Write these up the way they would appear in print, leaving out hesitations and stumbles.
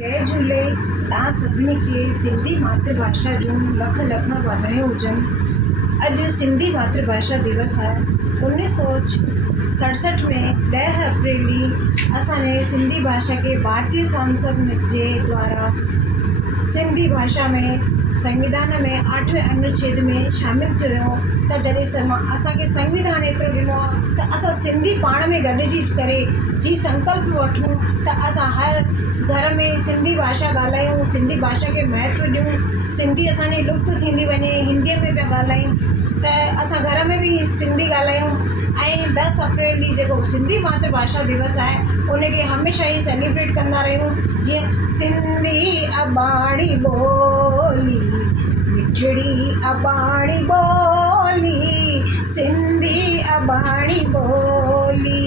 जय झूले। तव्हां सभिनी खे सिंधी मातृभाषा जूं लख लख वाधायूं हुजनि। अॼु सिंधी मातृभाषा दिवस आहे। 1967 में 10 अप्रैल ॾींहुं असांजे सिंधी भाषा खे भारतीय सांसद जे द्वारा सिंधी भाषा में संविधान में 8वें अनुच्छेद में शामिल थियो वियो। त जॾहिं असांखे संविधान एतिरो ॾिनो आहे त असां सिंधी पाण में गॾिजी करे ही संकल्प वठूं त असां हर घर में सिंधी भाषा ॻाल्हायूं, सिंधी भाषा खे महत्व ॾियूं। सिंधी असांजी लुप्त थींदी वञे, हिंदीअ में पिया ॻाल्हायूं त असां घर में बि सिंधी ॻाल्हायूं। ऐं 10 अप्रैल ॾींहुं जेको सिंधी मातृभाषा दिवस आहे उनखे हमेशह ई सेलिब्रेट कंदा रहियूं। जीअं सिंधी अबाणी ॿोली, मिठड़ी अबाणी ॿोली, सिंधी अबाणी ॿोली,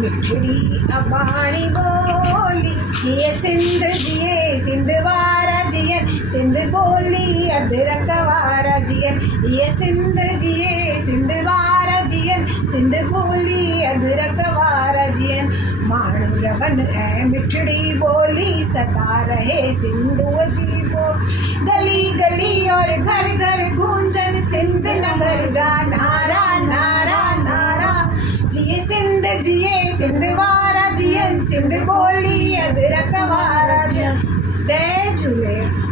मिठड़ी अबाणी ॿोली। हीअ सिंध जीए सिंध वारा जीअनि, सिंध ॿोली अदरक वारा जीअनि। हीअ सिंध जीए सिंध वारा जीअनि, सिंध ॿोली अदरक वारा जीअनि। माण्हू रवनि ऐं मिठड़ी ॿोली सदा रहे सिंधूअ जी ॿोली। गली गली और घर घर गूंजन सिंध नगर जा नारा नारा नारा। जिए सिंध जिए सिंध वारा जीअनि, सिंध ॿोली अदरक वारा जीअनि। जय झूले।